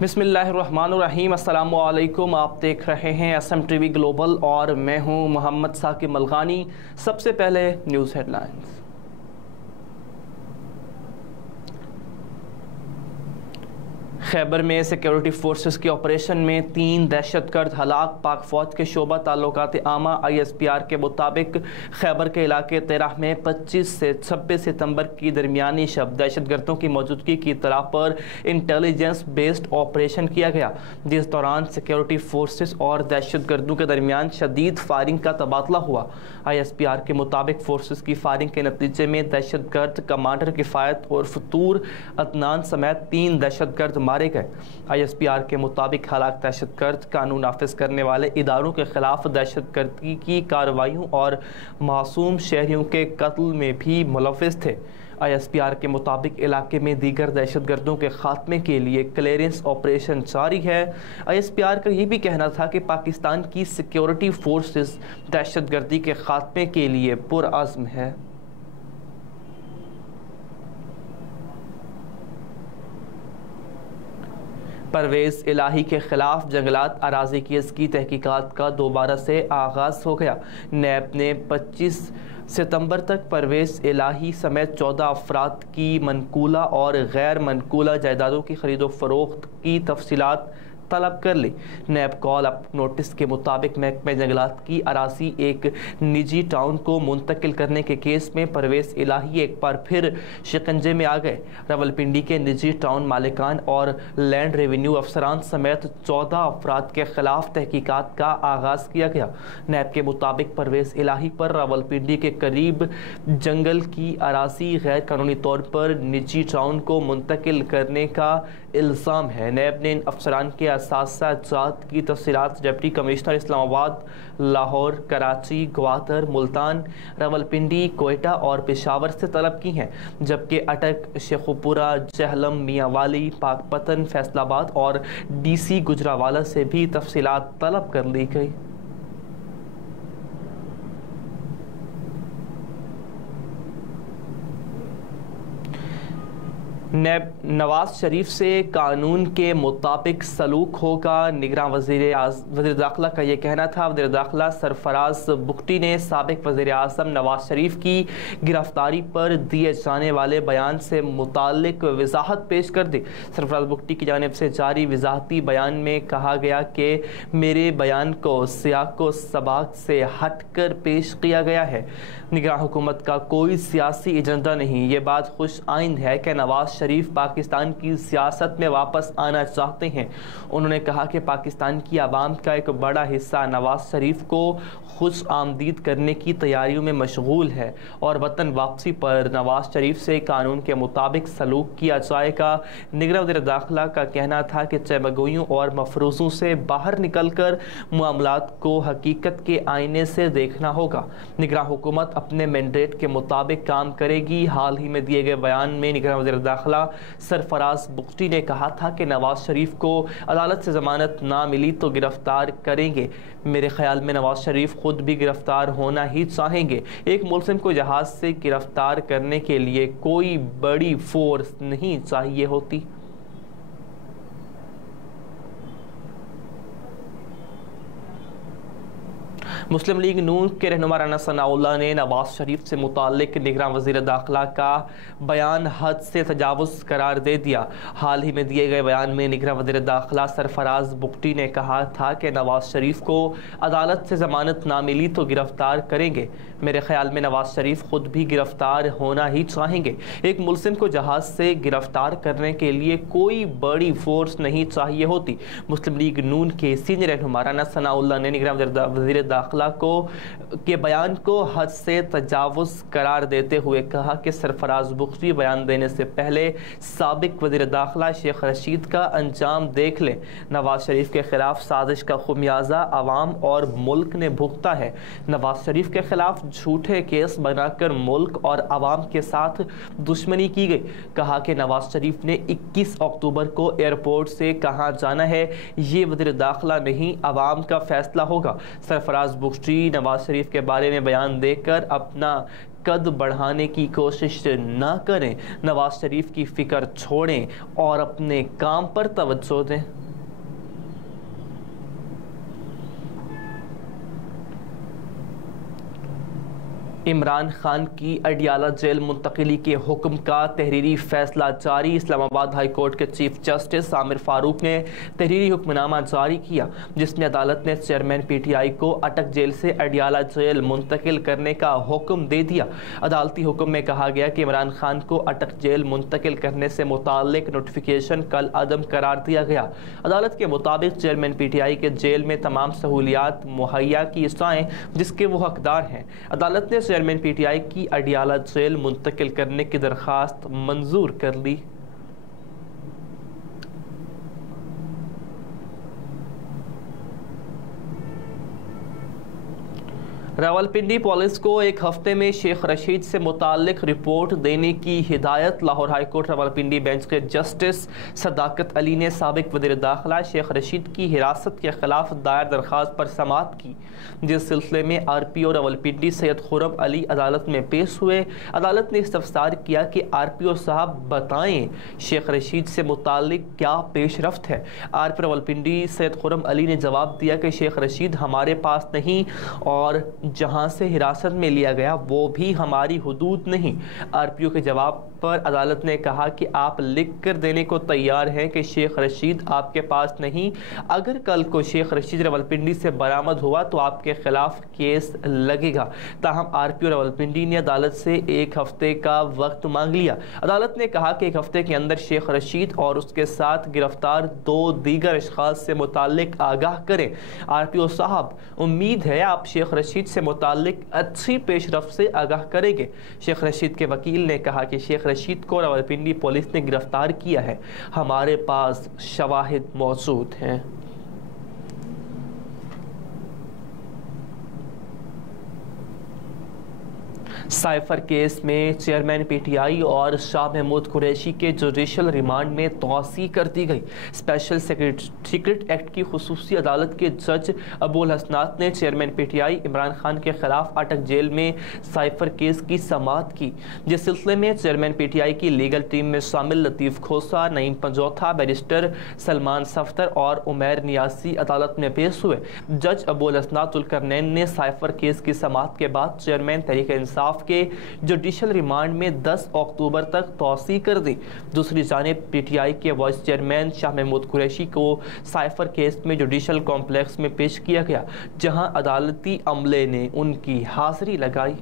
बिस्मिल्लाहिर्रहमानिर्रहीम। अस्सलामुअलैकुम। आप देख रहे हैं SM TV ग्लोबल और मैं हूं मोहम्मद साकिब मलगानी। सबसे पहले न्यूज़ हेडलाइंस। खैबर में सिक्योरिटी फोर्सेस के ऑपरेशन में 3 दहशतगर्द हलाक। पाक फौज के शोबा ताल्लुकात आमा ISPR के मुताबिक खैबर के इलाके 13 में 25 से 26 सितंबर की दरमियानी शब दहशतगर्दों की मौजूदगी की इत्तला पर इंटेलिजेंस बेस्ड ऑपरेशन किया गया, जिस दौरान सिक्योरिटी फोर्सेस और दहशतगर्दों के दरमियान शदीद फायरिंग का तबादला हुआ। ISPR के मुताबिक फोर्सेस की फायरिंग के नतीजे में दहशतगर्द कमांडर किफ़ायत और फतूर अदनान समेत 3 दहशतगर्द मारे गए। ISPR के मुताबिक हलाक दहशतगर्द कानून नाफिज करने वाले इदारों के खिलाफ दहशतगर्दी की कार्रवाइयों और मासूम शहरियों के कत्ल में भी मुलव्विस थे। ISPR के मुताबिक इलाके में दीगर दहशतगर्दों के खात्मे के लिए क्लियरेंस ऑपरेशन जारी है। ISPR का यह भी कहना था कि पाकिस्तान की सिक्योरिटी फोर्सेस दहशतगर्दी के खात्मे के लिए पुरअज़्म है। परवेज़ इलाही के खिलाफ जंगलात अराजी केस की तहकीकात का दोबारा से आगाज़ हो गया। नैब ने 25 सितंबर तक परवेज़ इलाही समेत 14 अफराद की मनकूला और गैर मनकूला जायदादों की खरीदो फरोख्त की तफसीलात तलब कर ली। नैब कॉल अप नोटिस के मुताबिक महकमे जंगलात की अराजी एक निजी टाउन को मुंतकिल करने के केस में परवेज़ इलाही एक बार फिर शिकंजे में आ गए। रावलपिंडी के निजी टाउन मालिकान और लैंड रेवेन्यू अफसरान समेत 14 अफराद के खिलाफ तहकीकात का आगाज़ किया गया। नैब के मुताबिक परवेज़ इलाही पर रावलपिंडी के करीब जंगल की अराजी गैर कानूनी तौर पर निजी टाउन को मुंतकिल करने का इल्ज़ाम है। नैब ने इन अफसरान के जात की तफसीलात डिप्टी कमिश्नर इस्लामाबाद, लाहौर, कराची, ग्वादर, मुल्तान, रावलपिंडी, कोयटा और पेशावर से तलब की हैं, जबकि अटक, शेखुपुरा, जहलम, मियांवाली, पाकपतन, फैसलाबाद और DC गुजरावाला से भी तफसीलात तलब कर ली गई। नवाज शरीफ से कानून के मुताबिक सलूक होगा। निगरान वज़ीर दाखिला का ये कहना था। वज़ीर दाखिला सरफराज बुख्ती ने साबिक वज़ीर आज़म नवाज शरीफ की गिरफ्तारी पर दिए जाने वाले बयान से मुताल्लिक वजाहत पेश कर दी। सरफराज बुख्ती की जानिब से जारी वजाहती बयान में कहा गया कि मेरे बयान को सियाको सबाक से हट कर पेश किया गया है। निगरान हुकूमत का कोई सियासी एजेंडा नहीं। ये बात खुश आइंद है कि नवाज शरीफ पाकिस्तान की सियासत में वापस आना चाहते हैं। उन्होंने कहा कि पाकिस्तान की आवाम का एक बड़ा हिस्सा नवाज शरीफ को खुश आमदीद करने की तैयारियों में मशगूल है और वतन वापसी पर नवाज शरीफ से कानून के मुताबिक सलूक किया जाएगा। निगरान वज़ीर दाखिला का कहना था कि चमगोइयों और मफरूज़ों से बाहर निकल कर मामलात को हकीकत के आईने से देखना होगा। निगरान हुकूमत अपने मैंडेट के मुताबिक काम करेगी। हाल ही में दिए गए बयान में निगरान वज़ीर दाखिला सरफराज बुख्ती ने कहा था कि नवाज शरीफ को अदालत से जमानत ना मिली तो गिरफ्तार करेंगे। मेरे ख्याल में नवाज शरीफ खुद भी गिरफ्तार होना ही चाहेंगे। एक मुल्ज़िम को जहाज से गिरफ्तार करने के लिए कोई बड़ी फोर्स नहीं चाहिए होती। मुस्लिम लीग नून के रहनुमा राना सनाउल्लाह ने नवाज शरीफ से मुताल्लिक निगरान वज़ीर दाखिला का बयान हद से तजावुज़ करार दे दिया। हाल ही में दिए गए बयान में निगरान वज़ीर दाखिला सरफराज बुख्ती ने कहा था कि नवाज शरीफ को अदालत से ज़मानत ना मिली तो गिरफ्तार करेंगे। मेरे ख्याल में नवाज शरीफ खुद भी गिरफ्तार होना ही चाहेंगे। एक मुल्ज़िम को जहाज़ से गिरफ्तार करने के लिए कोई बड़ी फोर्स नहीं चाहिए होती। मुस्लिम लीग नून के सीनियर रहनुमा राना सनाउल्लाह ने निगरान वज़ीर दाखिला के बयान को हद से तजावुज़ करार देते हुए कहा कि सरफराज बुख्ती बयान देने से पहले साबिक वज़ीर दाखिला शेख रशीद का अंजाम देख लें। नवाज शरीफ के खिलाफ साजिश का खुमियाजा अवाम और मुल्क ने भुगता है। नवाज शरीफ के खिलाफ झूठे केस बनाकर मुल्क और अवाम के साथ दुश्मनी की गई। कहा कि नवाज शरीफ ने 21 अक्टूबर को एयरपोर्ट से कहाँ जाना है ये वज़ीर दाखिला नहीं, अवाम का फैसला होगा। सरफराज बुख्शी नवाज शरीफ के बारे में बयान देकर अपना कद बढ़ाने की कोशिश ना करें, नवाज शरीफ की फिक्र छोड़ें और अपने काम पर तवज्जो दें। इमरान खान की अडियाला जेल मुंतकिली के हुक्म का तहरीरी फैसला जारी। इस्लामाबाद हाई कोर्ट के चीफ जस्टिस आमिर फारूक ने तहरीरी हुक्मनामा जारी किया, जिसमें अदालत ने चेयरमैन PTI को अटक जेल से अडियाला जेल मुंतकिल करने का हुक्म दे दिया। अदालती हुक्म में कहा गया कि इमरान खान को अटक जेल मुंतकिल करने से मुताल्लिक नोटिफिकेशन कल अदम करार दिया गया। अदालत के मुताबिक चेयरमैन PTI के जेल में तमाम सहूलियात मुहैया की जाएं जिसके वो हकदार हैं। अदालत ने चेयरमैन PTI की अडियाला जेल मुंतकिल करने की दरखास्त मंजूर कर ली। रावलपिंडी पुलिस को एक हफ्ते में शेख रशीद से मुताल्लिक रिपोर्ट देने की हिदायत। Lahore high court Rawalpindi bench के जस्टिस सदाकत अली ने साबिक वज़ीर दाखिला शेख रशीद की हिरासत के खिलाफ दायर दरख्वास्त पर समाअत की, जिस सिलसिले में RPO रावलपिंडी सैयद खुर्रम अली अदालत में पेश हुए। अदालत ने इस्तफसार किया कि RPO साहब बताएं शेख रशीद से मुताल्लिक क्या पेशरफ्त है। RPO रावलपिंडी सैयद खुर्रम अली ने जवाब दिया कि शेख रशीद हमारे पास नहीं और जहां से हिरासत में लिया गया वो भी हमारी हुदूद नहीं। RPO के जवाब पर अदालत ने कहा कि आप लिख कर देने को तैयार हैं कि शेख रशीद आपके पास नहीं। अगर कल को शेख रशीद रावलपिंडी से बरामद हुआ तो आपके खिलाफ केस लगेगा। ताहम RPO रावलपिंडी ने अदालत से एक हफ्ते का वक्त मांग लिया। अदालत ने कहा कि एक हफ्ते के अंदर शेख रशीद और उसके साथ गिरफ्तार 2 दीगर अशखास से मुताल्लिक आगाह करें। RPO साहब, उम्मीद है आप शेख रशीद से मुताल्लिक अच्छी पेशरफ्त से आगाह करेंगे। शेख रशीद के वकील ने कहा कि शेख रशीद को रावलपिंडी पुलिस ने गिरफ्तार किया है, हमारे पास शवाहिद मौजूद हैं। साइफर केस में चेयरमैन PTI और शाह महमूद कुरैशी के जुडिशल रिमांड में तौसी कर दी गई। स्पेशल सीक्रेट एक्ट की खुसूसी अदालत के जज अबुल हसनात ने चेयरमैन PTI इमरान खान के खिलाफ अटक जेल में साइफर केस की समाअत की, जिस सिलसिले में चेयरमैन PTI की लीगल टीम में शामिल लतीफ़ खोसा, नईम पंजौथा, बैरिस्टर सलमान सफ्तर और उमैर नियासी अदालत में पेश हुए। जज अबुल हसनात जुल्करनैन ने साइफर केस की समाअत के बाद चेयरमैन तहरीक इंसाफ के जुडिशल रिमांड में 10 अक्टूबर तक तौसी कर दी। दूसरी जानिब PTI के वाइस चेयरमैन शाह महमूद कुरैशी को साइफर केस में जुडिशल कॉम्प्लेक्स में पेश किया गया, जहां अदालती अमले ने उनकी हाजिरी लगाई।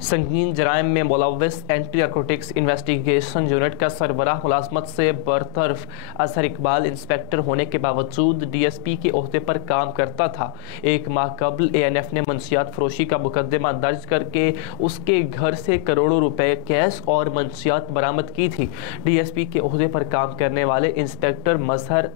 संगीन जराइम में मुलव्वस एंटी नारकोटिक्स इन्वेस्टिगेशन यूनिट का सरबराह मुलाजमत से बरतरफ अजहर इकबाल इंस्पेक्टर होने के बावजूद DSP के ओहदे पर काम करता था। 1 माह कबल ANF ने मंशियात फरोशी का मुकदमा दर्ज करके उसके घर से करोड़ों रुपए कैश और मंशियात बरामद की थी। DSP के ओहदे पर काम करने वाले इंस्पेक्टर मजहर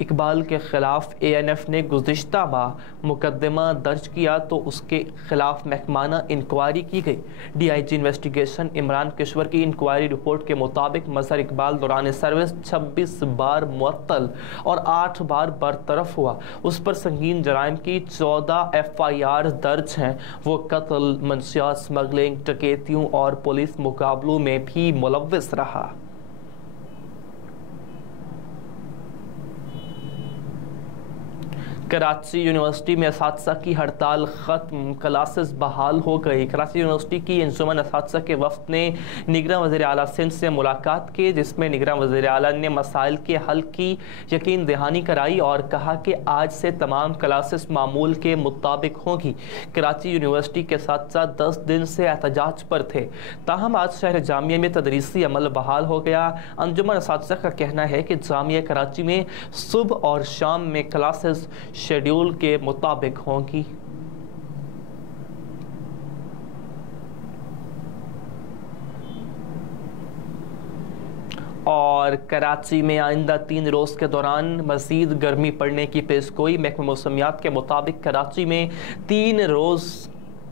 इकबाल के खिलाफ ANF ने गुज़िश्ता माह मुकदमा दर्ज किया तो उसके खिलाफ महकमाना इंक्वायरी की गई। DIG इन्वेस्टिगेशन इमरान किश्वर की इंक्वायरी रिपोर्ट के मुताबिक मजहर इकबाल दौरान सर्विस 26 बार मुअत्तल और 8 बार बरतरफ हुआ। उस पर संगीन जराइम की 14 FIR दर्ज हैं। वो कत्ल, मंशियात स्मगलिंग, डकैतियों और पुलिस मुकाबलों में भी मुलव्वस रहा। कराची यूनिवर्सिटी में असातिज़ा की हड़ताल ख़त्म, क्लासेस बहाल हो गई। कराची यूनिवर्सिटी की अंजुमन असातिज़ा के वफ़द ने निगरान वज़ीर आला सिंध से मुलाकात की, जिसमें निगरान वज़ीर आला ने मसाइल के हल की यकीन दहानी कराई और कहा कि आज से तमाम क्लासेस मामूल के मुताबिक होंगी। कराची यूनिवर्सिटी के असातिज़ा 10 दिन से एहतजाज पर थे, ताहम आज शहर जामिया में तदरीसी अमल बहाल हो गया। अंजुमन असातिज़ा का कहना है कि जामिया कराची में सुबह और शाम में क्लासेस शेड्यूल के मुताबिक होंगी। और कराची में आइंदा 3 रोज़ के दौरान मज़ीद गर्मी पड़ने की पेशगोई। महकमा मौसमियात के मुताबिक कराची में 3 रोज़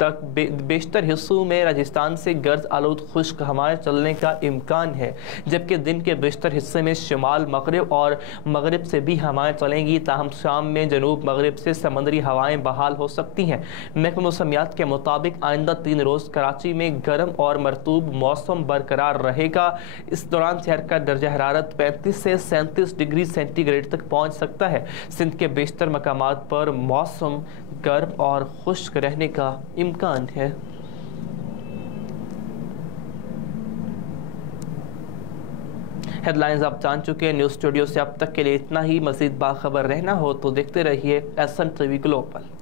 तक बेशतर हिस्सों में राजस्थान से गर्द आलूद खुश्क हवाएं चलने का इम्कान है, जबकि दिन के बेशतर हिस्से में शुमाल मगरिब और मगरिब से भी हवाएं चलेंगी। ताहम शाम में जनूब मगरिब से समंदरी हवाएं बहाल हो सकती हैं। महकमा मौसमियात के मुताबिक आइंदा 3 रोज़ कराची में गर्म और मरतूब मौसम बरकरार रहेगा। इस दौरान शहर का दर्जा हरारत 35 से 37 डिग्री सेंटीग्रेड तक पहुँच सकता है। सिंध के बेशतर मकामात पर मौसम गर्म और खुश्क रहने का इम्कान है। हेडलाइंस आप जान चुके हैं। न्यूज़ स्टूडियो से अब तक के लिए इतना ही। मज़ीद बाखबर रहना हो तो देखते रहिए SN TV ग्लोबल।